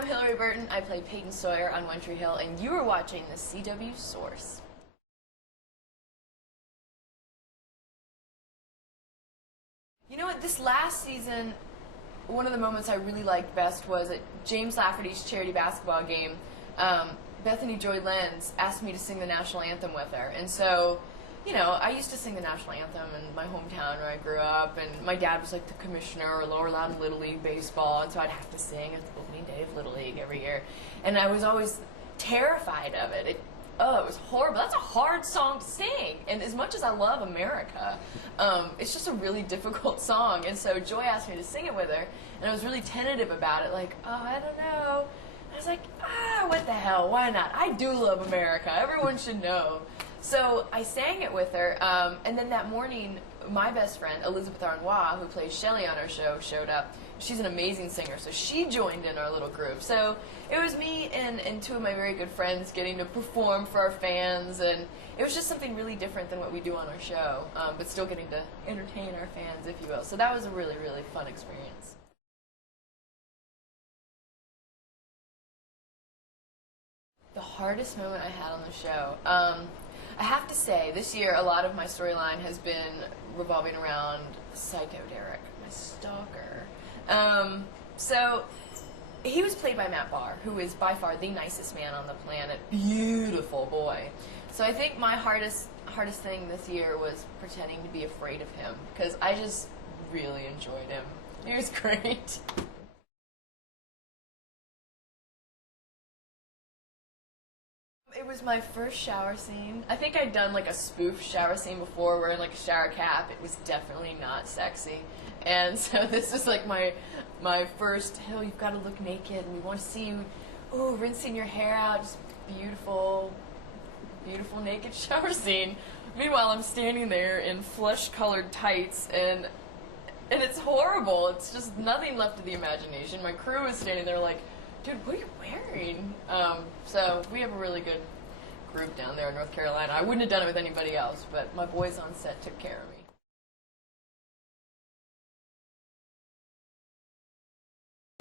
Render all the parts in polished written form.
I'm Hilarie Burton. I play Peyton Sawyer on One Tree Hill, and you are watching the CW Source. You know what, this last season, one of the moments I really liked best was at James Lafferty's charity basketball game. Bethany Joy Lenz asked me to sing the national anthem with her. And so, you know, I used to sing the national anthem in my hometown where I grew up, and my dad was like the commissioner or Lower Loudon Little League baseball, and so I'd have to sing at the opening day of Little League every year. And I was always terrified of it. It was horrible. That's a hard song to sing. And as much as I love America, it's just a really difficult song. And so Joy asked me to sing it with her, and I was really tentative about it, like, oh, I don't know. I was like, what the hell, why not? I do love America. Everyone should know. So I sang it with her, and then that morning, my best friend, Elizabeth Arnois, who plays Shelley on our show, showed up. She's an amazing singer, so she joined in our little group. So it was me and two of my very good friends getting to perform for our fans, and it was just something really different than what we do on our show, but still getting to entertain our fans, if you will. So that was a really, really fun experience. The hardest moment I had on the show. I have to say, this year a lot of my storyline has been revolving around Psycho Derek, my stalker. So he was played by Matt Barr, who is by far the nicest man on the planet. Beautiful boy. So I think my hardest thing this year was pretending to be afraid of him, because I just really enjoyed him. He was great. It was my first shower scene. I think I'd done like a spoof shower scene before wearing like a shower cap. It was definitely not sexy. And so this is like my first, oh, you've got to look naked and we want to see you, oh, rinsing your hair out, just beautiful, beautiful naked shower scene. Meanwhile, I'm standing there in flesh-colored tights and it's horrible. It's just nothing left of the imagination. My crew is standing there like, dude, what are you wearing? So we have a really good group down there in North Carolina. I wouldn't have done it with anybody else, but my boys on set took care of me.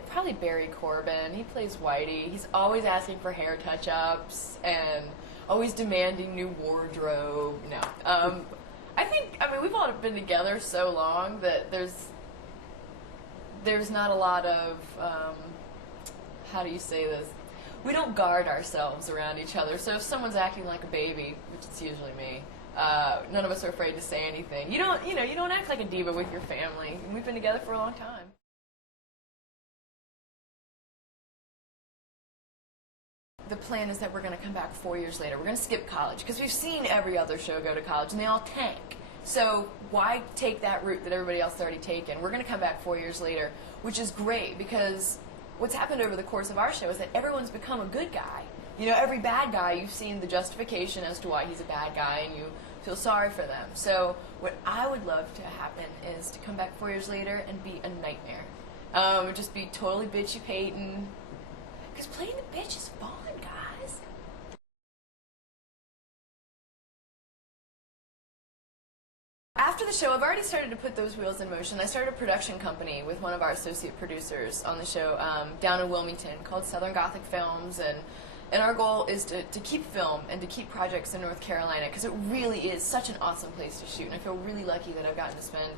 Probably Barry Corbin. He plays Whitey. He's always asking for hair touch-ups and always demanding new wardrobe. No. I mean, we've all been together so long that there's not a lot of, how do you say this? We don't guard ourselves around each other. So if someone's acting like a baby, which is usually me, none of us are afraid to say anything. You don't act like a diva with your family. We've been together for a long time. The plan is that we're going to come back 4 years later. We're going to skip college because we've seen every other show go to college and they all tank. So why take that route that everybody else has already taken? We're going to come back 4 years later, which is great because what's happened over the course of our show is that everyone's become a good guy. You know, every bad guy, you've seen the justification as to why he's a bad guy and you feel sorry for them. So what I would love to happen is to come back 4 years later and be a nightmare. Just be totally bitchy Peyton. Because playing the bitch is fun, guys. After the show, I've already started to put those wheels in motion. I started a production company with one of our associate producers on the show down in Wilmington called Southern Gothic Films, and our goal is to keep film and to keep projects in North Carolina because it really is such an awesome place to shoot, and I feel really lucky that I've gotten to spend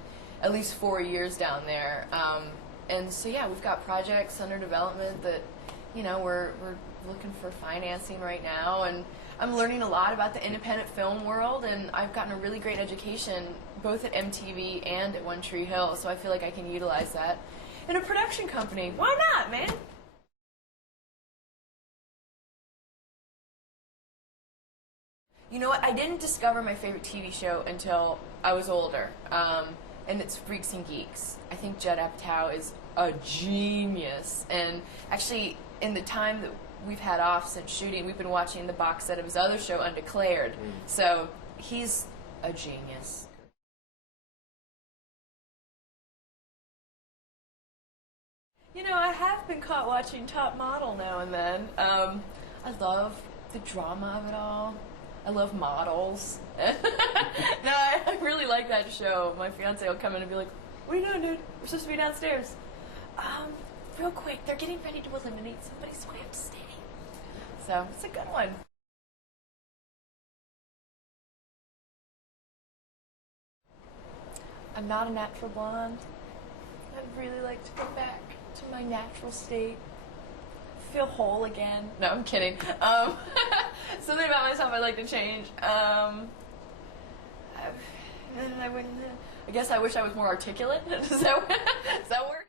at least 4 years down there. And so yeah, we've got projects under development that, you know, we're looking for financing right now, and I'm learning a lot about the independent film world, and I've gotten a really great education both at MTV and at One Tree Hill, so I feel like I can utilize that in a production company. Why not, man? You know what? I didn't discover my favorite TV show until I was older, and it's Freaks and Geeks. I think Judd Apatow is a genius, and actually, in the time that we've had off since shooting, we've been watching the box set of his other show, Undeclared. So he's a genius. You know, I have been caught watching Top Model now and then. I love the drama of it all. I love models. No, I really like that show. My fiance will come in and be like, "What are you doing, dude? We're supposed to be downstairs." real quick. They're getting ready to eliminate somebody, so I have to stay. So it's a good one. I'm not a natural blonde. I'd really like to come back to my natural state. Feel whole again. No, I'm kidding. Something about myself I'd like to change. I guess I wish I was more articulate. Does that work?